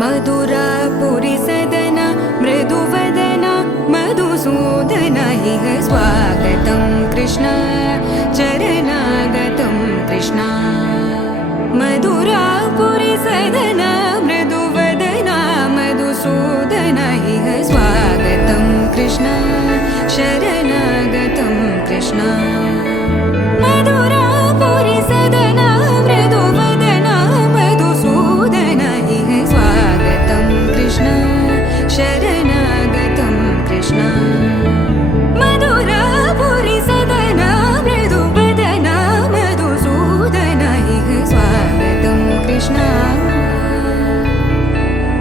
मधुरापुरी सदन मृदुवदन मधुसूदन इह स्वागतं कृष्ण चरणागतं कृष्ण मधुरापुरी सदन मृदुवदन मधुसूदन इह स्वागतं कृष्ण शरणागतं कृष्ण मधुरापुरी सदन मृदुवदन मधुसूदन इह स्वागतं कृष्ण शरणागतं कृष्ण मधुरापुरी सदन मृदुवदन मधुसूदन इह स्वागतं कृष्ण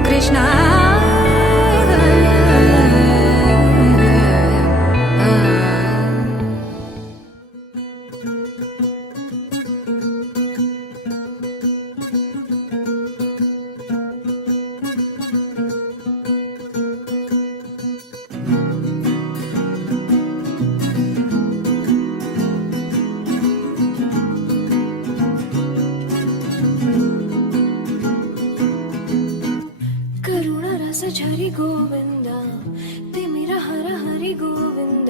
कृष्ण करुणरस झरि गोविन्द तिमिर हर हरि गोविन्द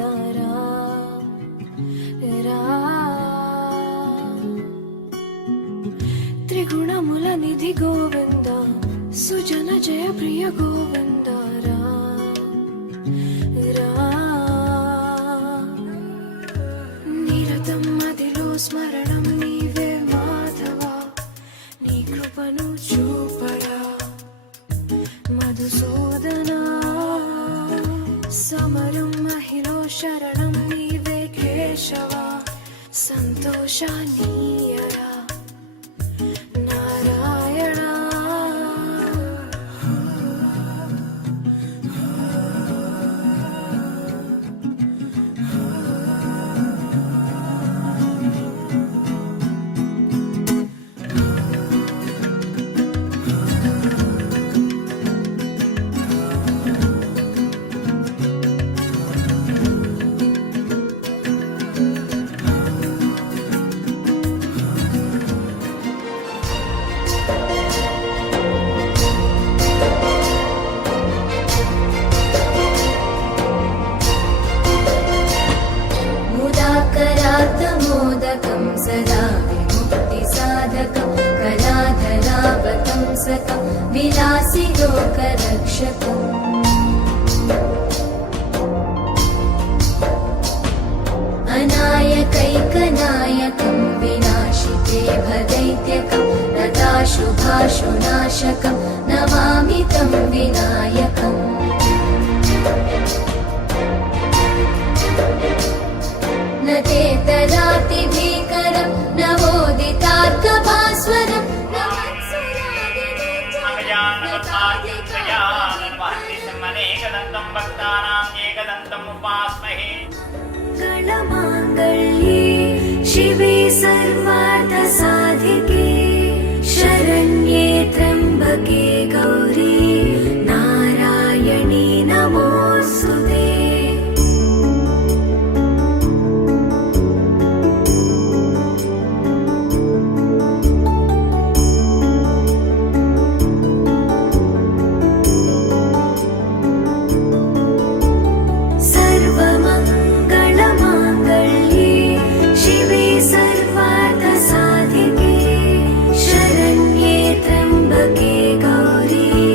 त्रिगुणमुल निधि गोविन्द सुजन जय प्रिय गोविन्द निरतं मदिलो स्मरणं नीवे माधव नी कृपनु चूपरा मधुसूदना समरं महिलो शरणं नीवे केशव संतोषानीयरा नारायण मोदकं सदा विमुक्तिसाधकं कलाधरावतंसकं विलासि लोकरक्षकम् अनायकैकनायकं विनाशिते भदैत्यकं लताशुभाशुनाशकं नमामि तं विनायकम् न तेतरातिभीकरं नवोदितार्कभास्वरं गणमाङ्गल्ये शिवे सर्वार्थसाधिके शरण्ये त्र्यम्बके गौरी नारायणी नमोऽस्तुते सर्वार्थसाधिके शरण्ये त्र्यम्बके गौरी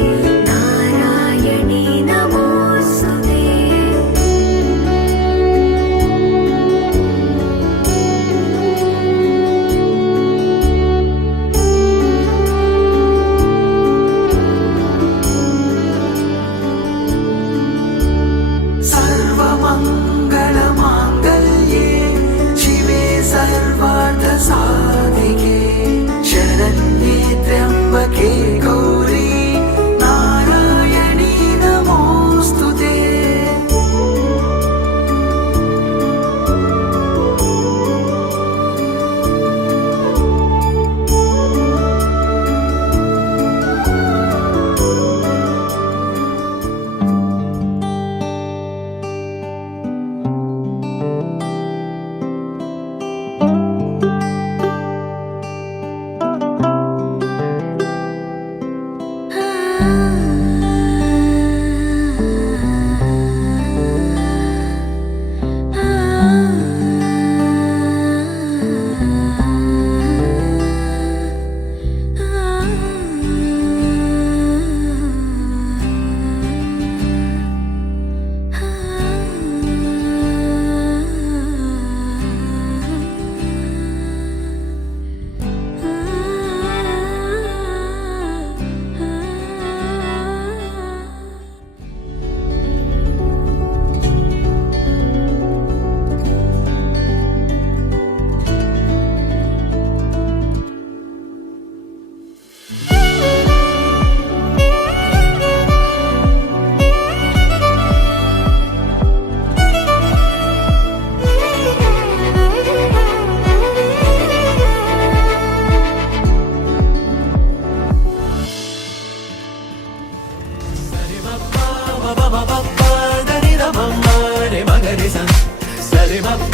रे मा